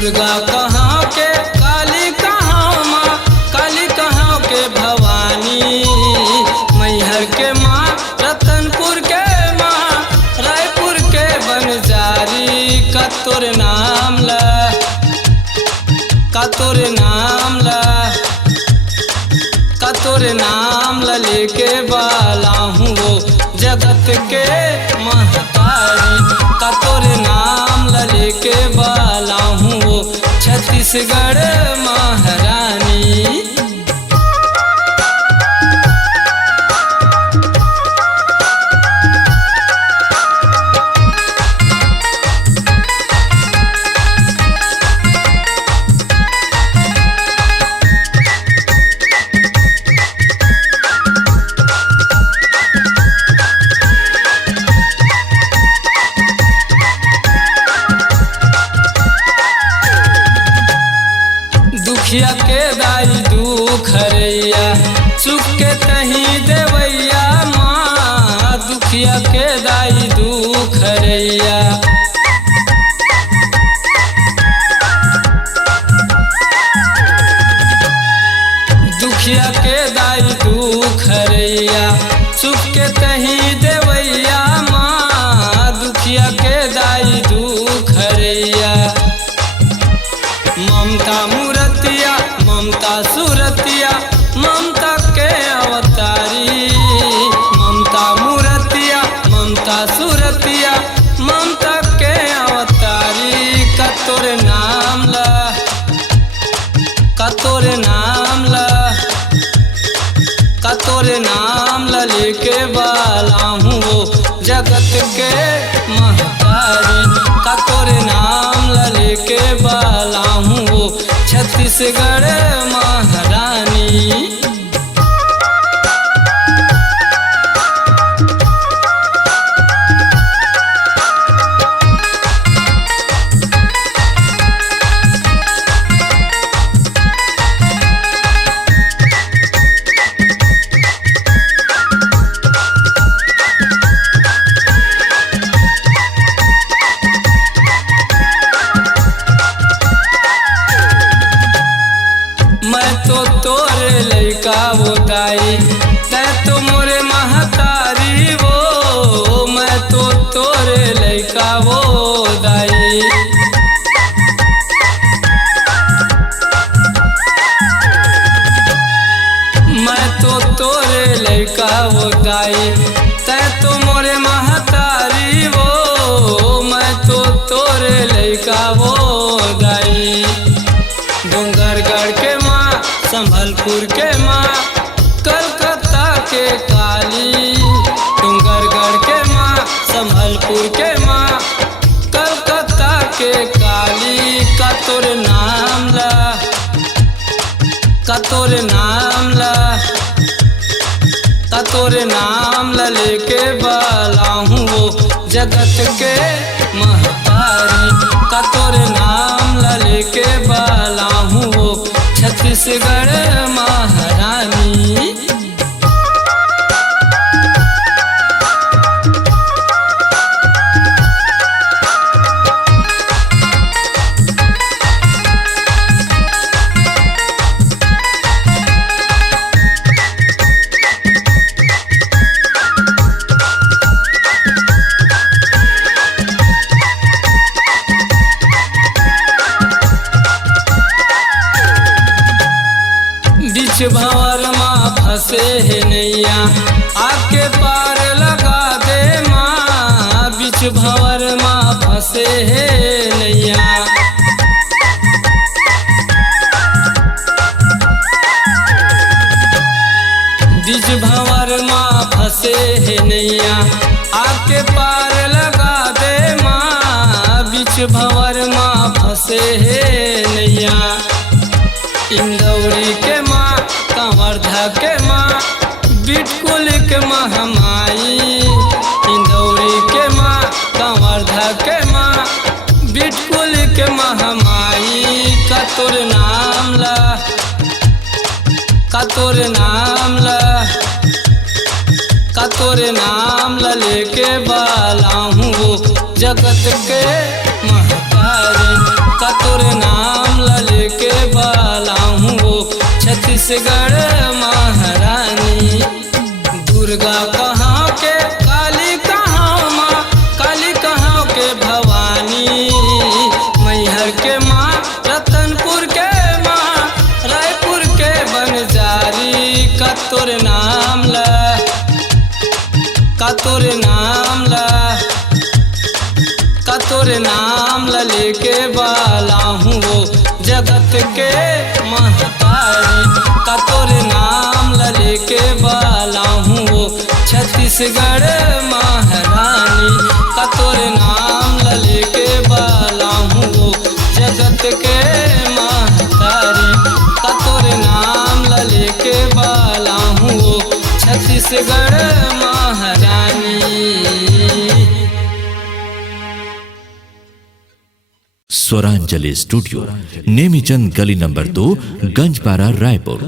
दुर्गा कहाँ के काली कहाँ माँ, काली कहाँ के भवानी, मैहर के माँ रतनपुर के माँ, रायपुर के बनजारी। का तोर नाम ला, का तोर नाम ला, का तोर नाम ला लेके बाला हूँ वो जगत के महतारी। का तोर नाम ला लेके बाला हूँ वो छत्तीसगढ़ महारानी। दुखिया के दाई दुख हरैया, सुख के तही देवैया माँ, दुखिया के दाई दुख हरैया। दुखिया के दाई दुख हरैया, सुख के तही देवैया माँ, दुखिया के दाई दुख हरैया। ममता मूर्तिया ममता सूरतिया, ममता के अवतारी, ममता मूर्तिया ममता सूरतिया, ममता के अवतारी। का तोर नाम ला, का तोर नाम ला, का तोर नाम ला लेके बाला हूँ वो जगत के महतारी। का तोर नाम ला लेके बाला हूँ वो छत्तीसगढ़ महारानी। मैं तो तोरे लइका वो दाई, तै तो मोरे महतारी वो, मैं तो तोरे लइका वो दाई। मैं तो तोरे लइका वो दाई, तै तो मोरे महतारी वो, मैं तो तोरे लइका वो दाई। डोंगरगढ़ के माँ, संभलपुर के माँ, कलकत्ता के काली। डोंगरगढ़ के माँ, संभलपुर के माँ, कलकत्ता के काली। का तोर नाम ला, का तोर नाम ला, का तोर नाम ला लेके बाला हूँ वो जगत के महतारी। का तोर नाम ला लेके बाला हूँ वो छत्तीसगढ़ महारानी। बीच भंवर माँ फंसे है नैया, आके पार लगा दे माँ, बीच भंवर माँ फंसे है नैया। बीच भंवर माँ फंसे है नैया, आके पार लगा दे माँ, बीच भंवर माँ फंसे है नैया। इंदौरी के माँ, कंवरधा के माँ, बिटकुल के महामाई। इंदौरी के माँ, कंवरधा के माँ, बिटकुल के महामाई। का तोर नाम ला, का तोर नाम ला, का तोर नाम ला लेके बाला हूँ वो जगत के महतारी। का तोर नाम छत्तीसगढ़ महारानी। दुर्गा कहाँ के काली कहाँ माँ, काली कहाँ के भवानी। मैहर के माँ, रतनपुर के माँ, रायपुर के बनजारी। का तोर नाम ला, का तोर नाम ला, का तोर नाम ला लेके बाला हूँ वो जगत के महतारी। का तोर नाम ला लेके बाला हूँ वो छत्तीसगढ़ महारानी। का तोर नाम ला लेके बाला हूँ वो जगत के महतारी। का तोर नाम ला लेके बाला हूँ वो छत्तीसगढ़ महारानी। स्वरांजलि स्टूडियो, नेमीचंद गली नंबर 2, गंजपारा, रायपुर।